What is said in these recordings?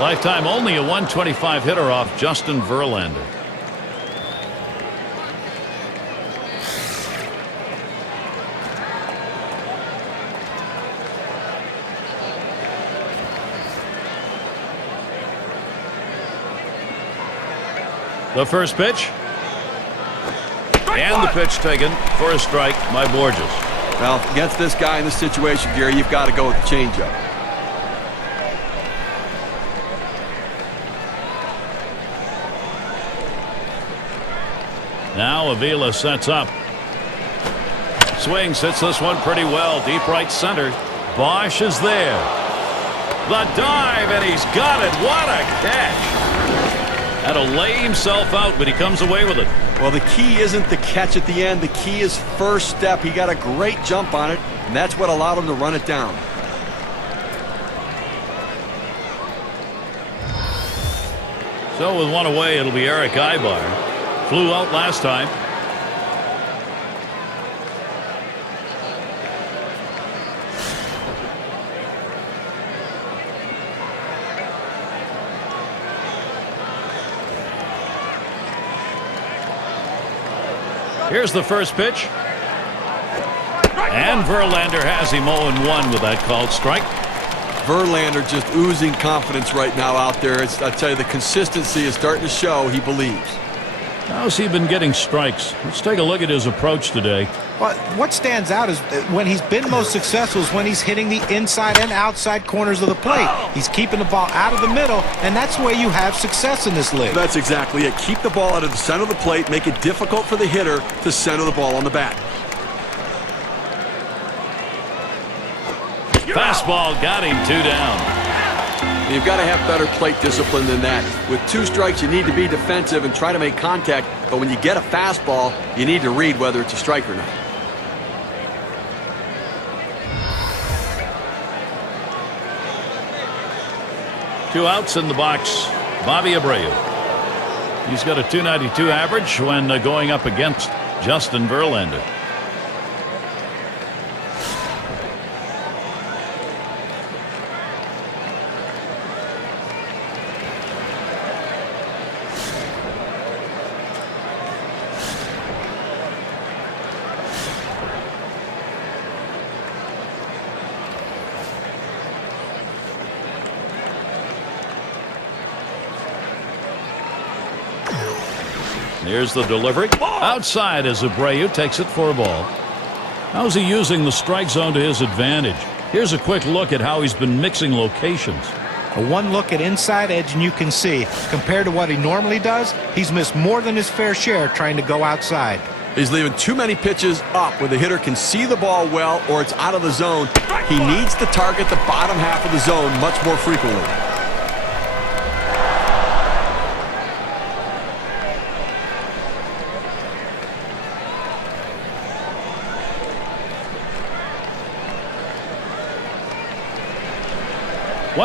Lifetime only a 125 hitter off Justin Verlander. The first pitch. And the pitch taken for a strike by Borges. Well, against this guy in this situation, Gary, you've got to go with the changeup. Now Avila sets up. Swings, hits this one pretty well. Deep right center. Bosch is there. The dive, and he's got it. What a catch. Had to lay himself out, but he comes away with it. Well, the key isn't the catch at the end. The key is first step. He got a great jump on it, and that's what allowed him to run it down. So with one away, it'll be Eric Aybar. Flew out last time. Here's the first pitch. And Verlander has him 0-1 with that called strike. Verlander just oozing confidence right now out there. I tell you, the consistency is starting to show. He believes. How's he been getting strikes? Let's take a look at his approach today. Well, what stands out is when he's been most successful is when he's hitting the inside and outside corners of the plate. He's keeping the ball out of the middle, and that's where you have success in this league. That's exactly it. Keep the ball out of the center of the plate, make it difficult for the hitter to center the ball on the bat. Fastball got him 2 down. You've got to have better plate discipline than that. With 2 strikes, you need to be defensive and try to make contact, but when you get a fastball, you need to read whether it's a strike or not. Two outs in the box. Bobby Abreu. He's got a .292 average when going up against Justin Verlander. Here's the delivery. Outside as Abreu takes it for a ball. How's he using the strike zone to his advantage? Here's a quick look at how he's been mixing locations. A one look at inside edge, and you can see, compared to what he normally does, he's missed more than his fair share trying to go outside. He's leaving too many pitches up where the hitter can see the ball well or it's out of the zone. He needs to target the bottom half of the zone much more frequently.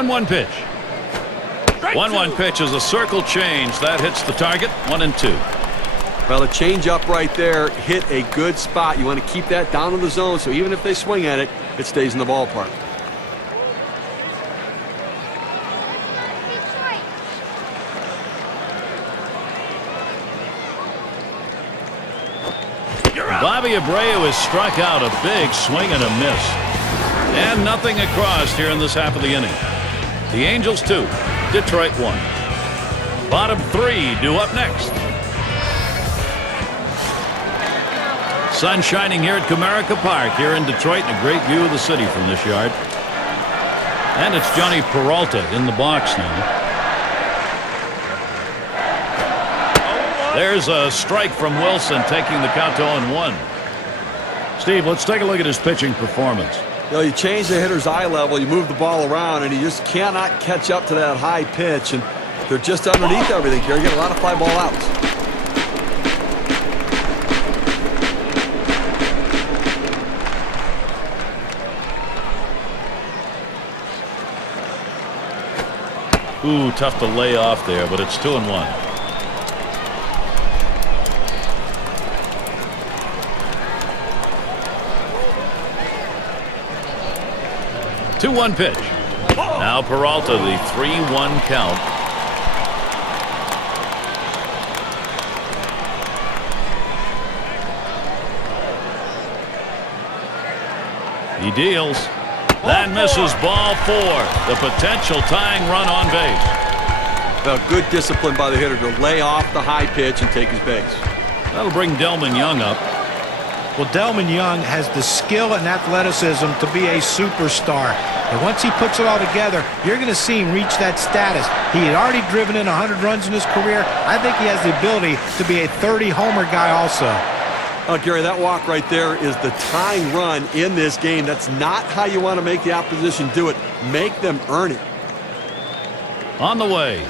One pitch. 1-1 pitch is a circle change. That hits the target. 1-2. Well, the change up right there hit a good spot. You want to keep that down in the zone so even if they swing at it, it stays in the ballpark. Bobby Abreu has struck out a big swing and a miss. And nothing across here in this half of the inning. The Angels 2, Detroit 1. Bottom 3 due up next. Sun shining here at Comerica Park here in Detroit, and a great view of the city from this yard. And it's Johnny Peralta in the box now. There's a strike from Wilson, taking the count to 0-1. Steve, let's take a look at his pitching performance. You know, you change the hitter's eye level, you move the ball around, and he just cannot catch up to that high pitch. And they're just underneath everything here. You get a lot of fly ball outs. Ooh, tough to lay off there, but it's 2-1. 2-1 pitch. Now Peralta, the 3-1 count. He deals. That misses ball 4. The potential tying run on base. Well, good discipline by the hitter to lay off the high pitch and take his base. That'll bring Delmon Young up. Well, Delmon Young has the skill and athleticism to be a superstar. And once he puts it all together, you're going to see him reach that status. He had already driven in 100 runs in his career. I think he has the ability to be a 30-homer guy also. Gary, that walk right there is the tying run in this game. That's not how you want to make the opposition do it. Make them earn it. On the way.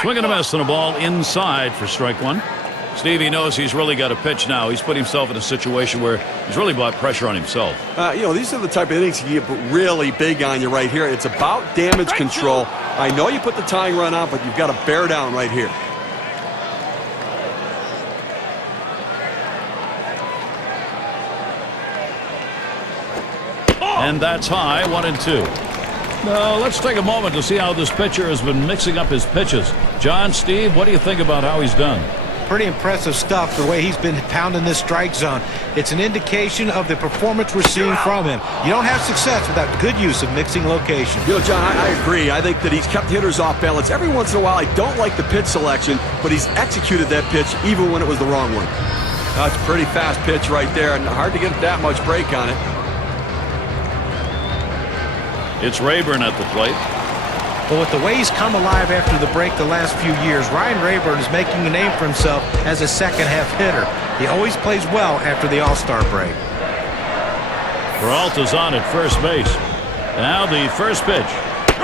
Swing and a miss on a ball inside for strike 1. Stevie knows he's really got to pitch now. He's put himself in a situation where he's really brought pressure on himself. These are the type of innings you get really big on you right here. It's about damage control. I know you put the tying run on, but you've got to bear down right here. And that's high, 1-2. Now, let's take a moment to see how this pitcher has been mixing up his pitches. John, Steve, what do you think about how he's done? Pretty impressive stuff, the way he's been pounding this strike zone. It's an indication of the performance we're seeing from him. You don't have success without good use of mixing location. John, I agree. I think that he's kept hitters off balance. Every once in a while, I don't like the pitch selection, but he's executed that pitch even when it was the wrong one. That's a pretty fast pitch right there, and hard to get that much break on it. It's Rayburn at the plate. But with the way he's come alive after the break the last few years, Ryan Rayburn is making a name for himself as a second-half hitter. He always plays well after the All-Star break. Peralta's on at first base. Now the first pitch.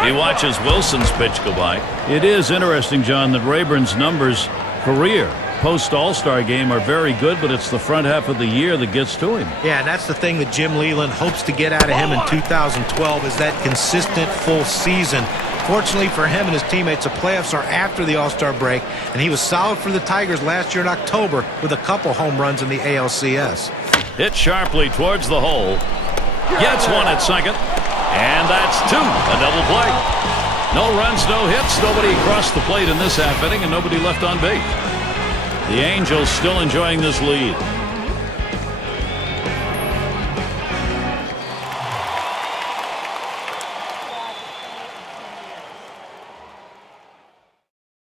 He watches Wilson's pitch go by. It is interesting, John, that Rayburn's numbers career post-All-Star game are very good, but it's the front half of the year that gets to him. Yeah, and that's the thing that Jim Leyland hopes to get out of him in 2012 is that consistent full season. Fortunately for him and his teammates, the playoffs are after the All-Star break, and he was solid for the Tigers last year in October with a couple home runs in the ALCS. Hit sharply towards the hole. Gets one at second, and that's 2. A double play. No runs, no hits, nobody crossed the plate in this half inning, and nobody left on base. The Angels still enjoying this lead.